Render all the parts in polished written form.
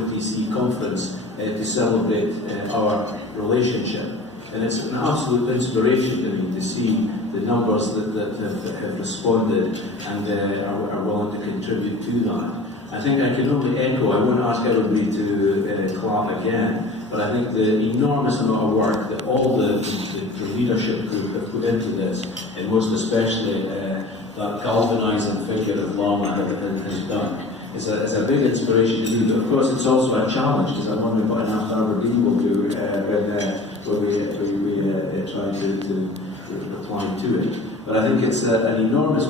OTC conference to celebrate our relationship. And it's an absolute inspiration to me to see the numbers that have responded and are willing to contribute to that. I think I can only echo, I won't ask everybody to clap again, but I think the enormous amount of work that all the leadership group have put into this, and most especially that galvanising figure of Lama has done, is a big inspiration to me. But of course it's also a challenge, because I'm wondering what an Aberdeen will do when we try to reply to it. But I think it's an enormous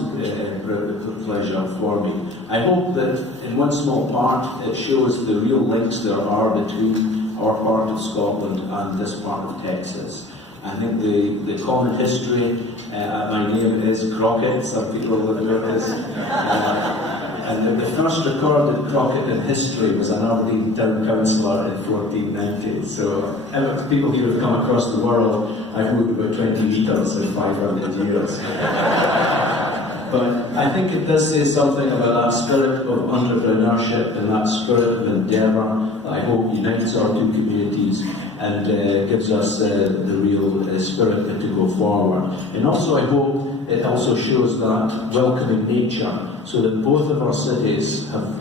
pleasure for me. I hope that in one small part it shows the real links there are between our part of Scotland and this part of Texas. I think the common history, my name is Crockett, some people will know this. And the first recorded Crockett in history was an Aberdeen town councillor in 1490. So people here have come across the world. I've moved about 20 metres in 500 years. But I think it does say something about that spirit of entrepreneurship and that spirit of endeavour that I hope unites our two communities and gives us the real spirit to go forward. And also I hope it also shows that welcoming nature, so that both of our cities have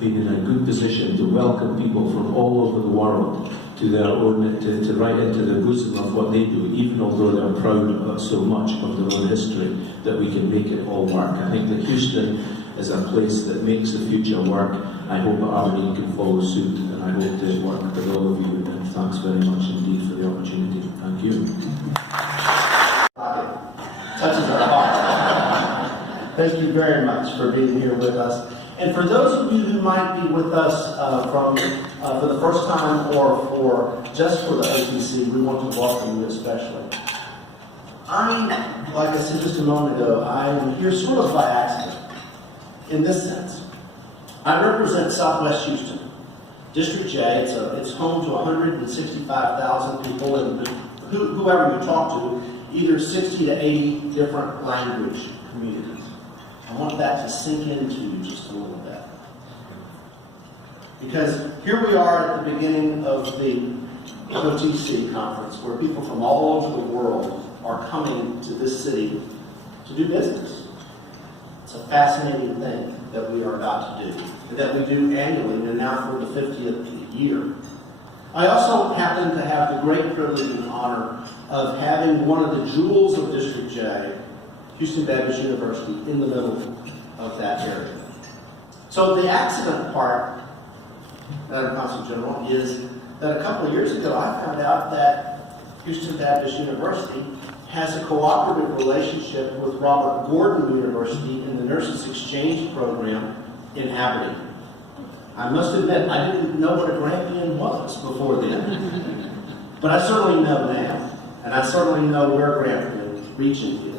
been in a good position to welcome people from all over the world to their own, to right into the bosom of what they do, even although they're proud of so much of their own history, that we can make it all work. I think that Houston is a place that makes the future work. I hope that Aberdeen can follow suit, and I hope to work with all of you, and thanks very much indeed for the opportunity. Thank you. Touches our heart. Thank you very much for being here with us. And for those of you who might be with us for the first time or just for the OTC, we want to welcome you especially. Like I said just a moment ago, I'm here sort of by accident, in this sense. I represent Southwest Houston, District J. It's home to 165,000 people, and whoever you talk to, either 60 to 80 different language communities. I want that to sink into you just a little bit. Because here we are at the beginning of the OTC conference, where people from all over the world are coming to this city to do business. It's a fascinating thing that we are about to do, and that we do annually, and now for the 50th year. I also happen to have the great privilege and honor of having one of the jewels of District J, Houston Baptist University, in the middle of that area. So the accident part, Madam Consul General, is that a couple of years ago I found out that Houston Baptist University has a cooperative relationship with Robert Gordon University in the Nurses Exchange Program in Aberdeen. I must admit, I didn't know what a Grampian was before then, but I certainly know now, and I certainly know where Grampian region is.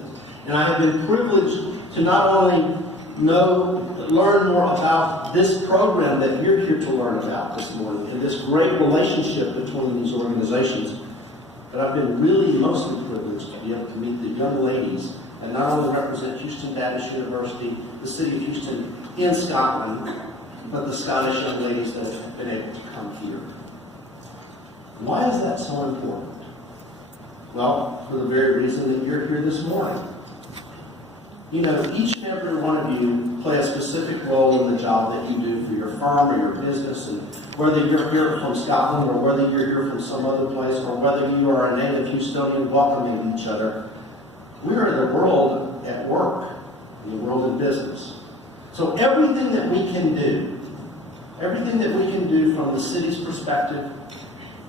And I have been privileged to not only learn more about this program that you're here to learn about this morning, and this great relationship between these organizations, but I've been really mostly privileged to be able to meet the young ladies and not only represent Houston Baptist University, the city of Houston in Scotland, but the Scottish young ladies that have been able to come here. Why is that so important? Well, for the very reason that you're here this morning. You know, each and every one of you play a specific role in the job that you do for your firm or your business, and whether you're here from Scotland or whether you're here from some other place or whether you are a native Houstonian welcoming each other, we're in the world at work, in the world of business. So everything that we can do from the city's perspective,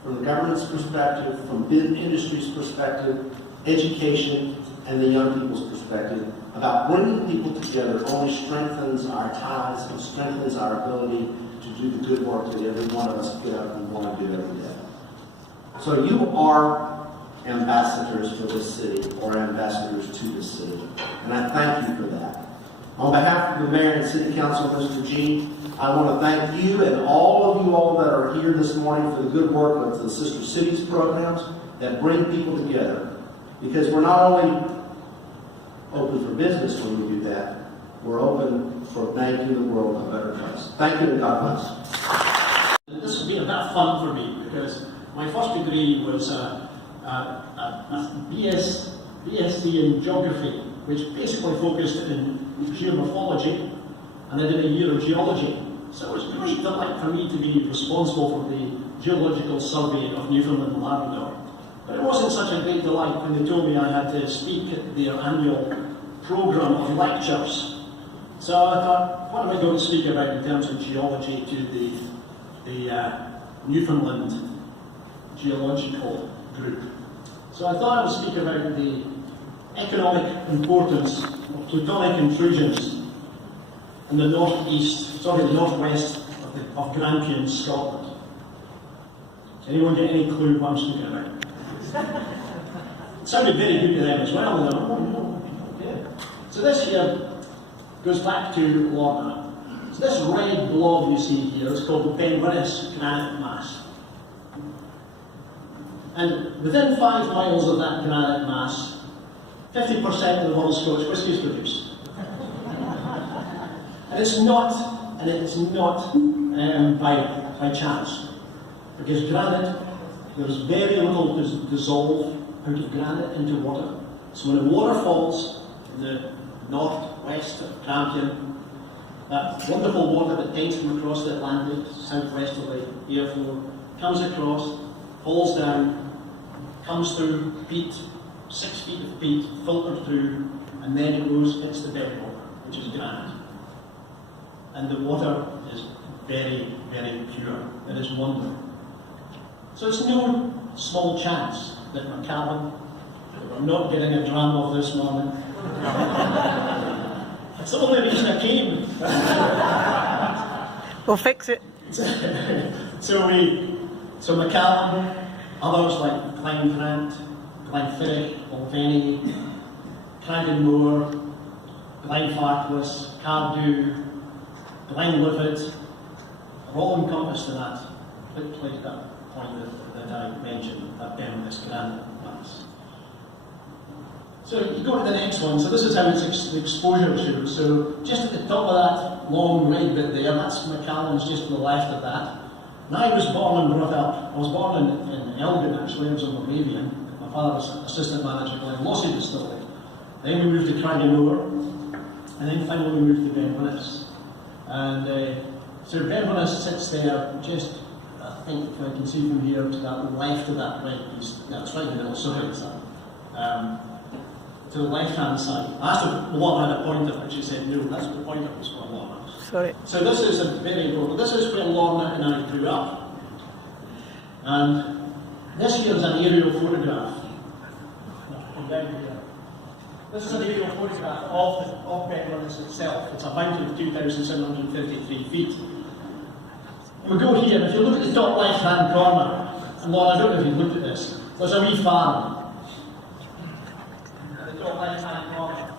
from the government's perspective, from industry's perspective, education, and the young people's perspective, about bringing people together only strengthens our ties and strengthens our ability to do the good work that every one of us get up and want to do every day. So you are ambassadors for this city, or ambassadors to this city, and I thank you for that. On behalf of the Mayor and City Council, Mr. G, I want to thank you and all of you all that are here this morning for the good work of the Sister Cities programs that bring people together. Because we're not only open for business when we do that, we're open for making the world a better place. Thank you and God bless. a bit of fun for me, because my first degree was a BSc in geography, which basically focused in geomorphology, and I did a year of geology. So it was great delight for me to be responsible for the Geological Survey of Newfoundland and Labrador. But it wasn't such a great delight when they told me I had to speak at their annual programme of lectures. So I thought, what am I going to speak about in terms of geology to the Newfoundland Geological Group? So I thought I would speak about the economic importance of plutonic intrusions in the the northwest of Grampian, Scotland. Anyone get any clue what I'm speaking about? It sounded very good to them as well. Okay. So this here goes back to Lorna. So this red blob you see here is called the Benvinnes granite mass. And within 5 miles of that granite mass, 50% of the world's Scotch whisky is produced. And it's not by chance. Because granite, there's very little dissolve out of granite into water. So when the water falls in the northwest of Grampian, that wonderful water that tends from across the Atlantic, southwest of the airflow, comes across, falls down, comes through peat, 6 feet of peat, filtered through, and then it hits the bedrock, which is granite. And the water is very, very pure. It is wonderful. So it's no small chance that McCallum, we're not getting a dram off this morning. That's the only reason I came. We'll fix it. So McCallum, others like Glengrant, Glenfiddich, Mulvaney, Cragganmore, Glenfarclas, Cardew, Glenlivet, are all encompassed in that place, that point that I mentioned, that Benvinnes granite mass. So you go to the next one. So this is how the exposure shows. So just at the top of that long red bit there, that's McCallum's just to the left of that. And I was born and brought up. I was born in Elgin, actually. I was in Moravian. My father was assistant manager of Glenlossie Distillery. Then we moved to Cragganmore, and then finally we moved to Benvinnes. And so Benvinnes sits there just, I think if I can see from here, to that left of that red piece. That's right in the middle, sorry, it's that. To the left-hand side. I asked if Lorna had a pointer, but she said no, that's what the pointer was for Lorna. Sorry. So this is a very important. This is where Lorna and I grew up. And this here is an aerial photograph. Down here. This is an aerial photograph of Benvinnes itself. It's a mountain of 2,753 feet. We go here, and if you look at the top left-hand corner, and Lorna, I don't know if you've looked at this, there's a wee farm. Top right-hand corner.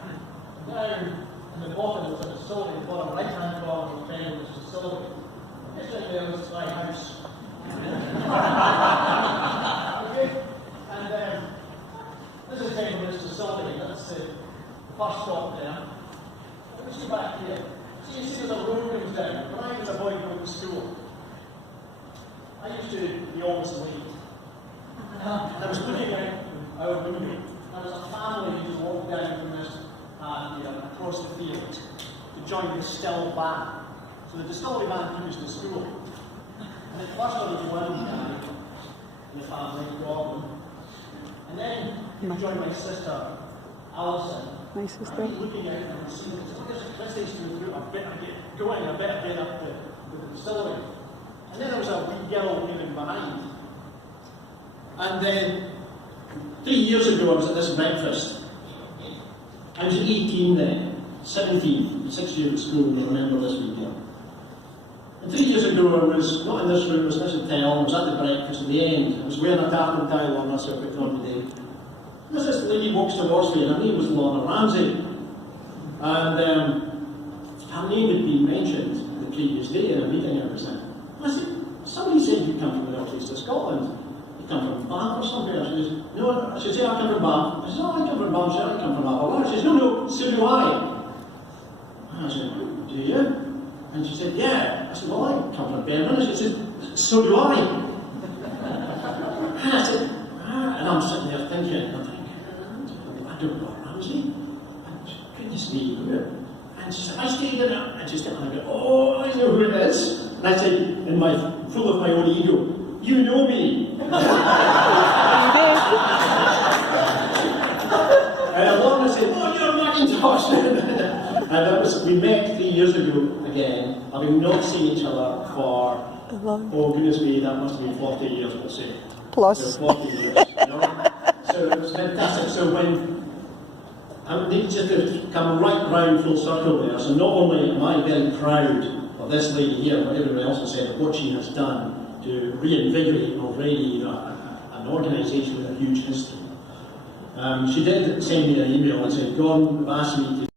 Down in the bottom is a facility, the bottom right-hand corner is Benvinnes facility. Just right there is my house. Okay? And this is Benvinnes facility. That's the first stop there. Let's go back here. So you see there's a road comes down. When I was a boy going to school, I used to be always late. And I was looking out our window. There was a family who walked down from this across the field to join the distill van. So the distillery van took us to school. And at first there was one guy in the family, Gordon. And then he joined my sister, Alison. My sister. And looking out and seeing this thing's going up a bit up the distillery. And then there was a wee girl living behind. And then 3 years ago, I was at this breakfast. I was 18 then, 17, 6 years at school, I remember this weekend. And 3 years ago, I was not in this room, I was in this hotel, I was at the breakfast at the end. I was wearing a tartan and tie on, that's what I put on today. And this lady walks towards me, and her name was Lorna Ramsey. And her name had been mentioned the previous day in a meeting I was in. I said, somebody said you come from the northeast of Scotland. You come from Bath or somewhere? She says, no. She says, yeah, I come from Bath. I said, oh, I come from Bath. She said, I come from Aberlour. She says, no, so do I. And I said, do you? And she said, yeah. I said, well, I come from Benvinnes. She says, so do I. And I said, and I'm sitting there thinking, I don't know Ramsey. Goodness me, and she said, I stayed in it. And she said, oh, I know who it is. And I said, full of my own ego, you know me. And along I said, oh, you're Macintosh. And that was, we met 3 years ago again, having not seen each other for, oh goodness me, that must have been 40 years, we'll say. Plus. So 40 years, you know? So it was fantastic. So when, I need just to come right round full circle there. So not only am I very proud of this lady here, what everyone else has said, of what she has done to reinvigorate already an organisation with a huge history. She did send me an email and said, Gordon, you've asked me to